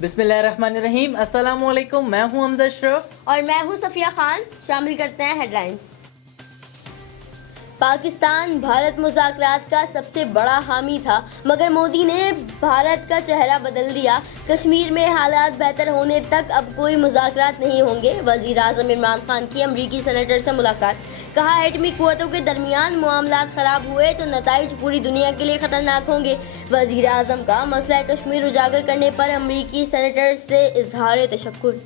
بسم اللہ الرحمن الرحیم، السلام علیکم، میں ہوں حمزہ اشرف اور میں ہوں صفیہ خان۔ شامل کرتے ہیں ہیڈ لائنز۔ پاکستان بھارت مذاکرات کا سب سے بڑا حامی تھا، مگر مودی نے بھارت کا چہرہ بدل دیا۔ کشمیر میں حالات بہتر ہونے تک اب کوئی مذاکرات نہیں ہوں گے۔ وزیر اعظم عمران خان کی امریکی سینیٹر سے ملاقات۔ کہا ایٹمی قوتوں کے درمیان معاملات خراب ہوئے تو نتائج پوری دنیا کے لیے خطرناک ہوں گے۔ وزیر اعظم کا مسئلہ کشمیر اجاگر کرنے پر امریکی سینیٹر سے اظہار تشکر۔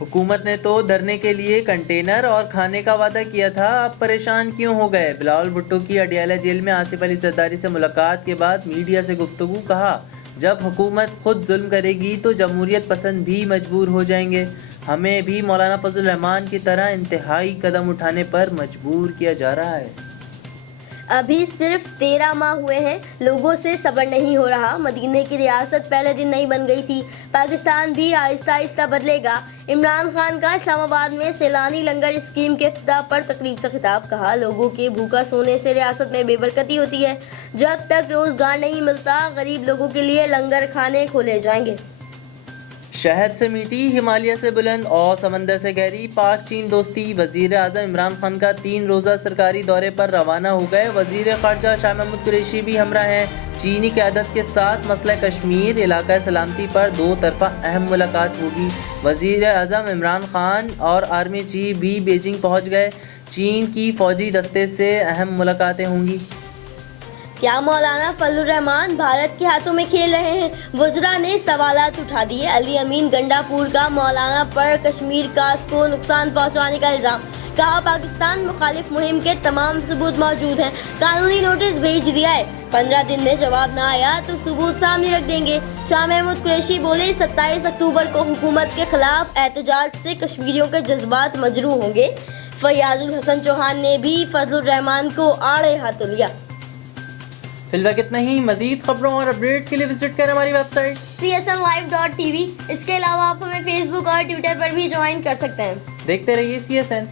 حکومت نے تو دھرنے کے لیے کنٹینر اور کھانے کا وعدہ کیا تھا، اب پریشان کیوں ہو گئے؟ بلاول بھٹو کی اڈیالہ جیل میں آصف علی زرداری سے ملاقات کے بعد میڈیا سے گفتگو۔ کہا جب حکومت خود ظلم کرے گی تو جمہوریت پسند بھی مجبور ہو جائیں گے، ہمیں بھی مولانا فضل الرحمان کی طرح انتہائی قدم اٹھانے پر مجبور کیا جا رہا ہے۔ ابھی صرف 13 ماہ ہوئے ہیں، لوگوں سے صبر نہیں ہو رہا۔ مدینہ کی ریاست پہلے دن نہیں بن گئی تھی، پاکستان بھی آہستہ آہستہ بدلے گا۔ عمران خان کا اسلام آباد میں سیلانی لنگر اسکیم کے افتتاح پر تقریب سے خطاب۔ کہا لوگوں کے بھوکا سونے سے ریاست میں بے برکتی ہوتی ہے، جب تک روزگار نہیں ملتا غریب لوگوں کے لیے لنگر کھانے کھولے جائیں گے۔ شہد سے میٹھی، ہمالیہ سے بلند اور سمندر سے گہری، پاک چین دوستی۔ وزیر اعظم عمران خان کا 3 روزہ سرکاری دورے پر روانہ ہو گئے۔ وزیر خارجہ شاہ محمود قریشی بھی ہمراہ ہیں۔ چینی قیادت کے ساتھ مسئلہ کشمیر، علاقہ سلامتی پر 2 طرفہ اہم ملاقات ہوگی۔ وزیر اعظم عمران خان اور آرمی چیف بھی بیجنگ پہنچ گئے۔ چین کی فوجی دستے سے اہم ملاقاتیں ہوں گی۔ کیا مولانا فضل الرحمان بھارت کے ہاتھوں میں کھیل رہے ہیں؟ وزراء نے سوالات اٹھا دیے۔ علی امین گنڈا پور کا مولانا پر کشمیر کاس کو نقصان پہنچانے کا الزام۔ کہا پاکستان مخالف مہم کے تمام ثبوت موجود ہیں، قانونی نوٹس بھیج دیا ہے، 15 دن میں جواب نہ آیا تو ثبوت سامنے رکھ دیں گے۔ شاہ محمود قریشی بولے 27 اکتوبر کو حکومت کے خلاف احتجاج سے کشمیریوں کے جذبات مجروح ہوں گے۔ فیاض الحسن چوہان نے بھی فضل الرحمان کو آڑے ہاتھوں لیا۔ فی الوقت اتنا ہی، مزید خبروں اور اپڈیٹس کے لیے وزٹ کریں ہماری ویب سائٹ csnlive.tv۔ اس کے علاوہ آپ ہمیں فیس بک اور ٹویٹر پر بھی جوائن کر سکتے ہیں۔ دیکھتے رہیے CSN۔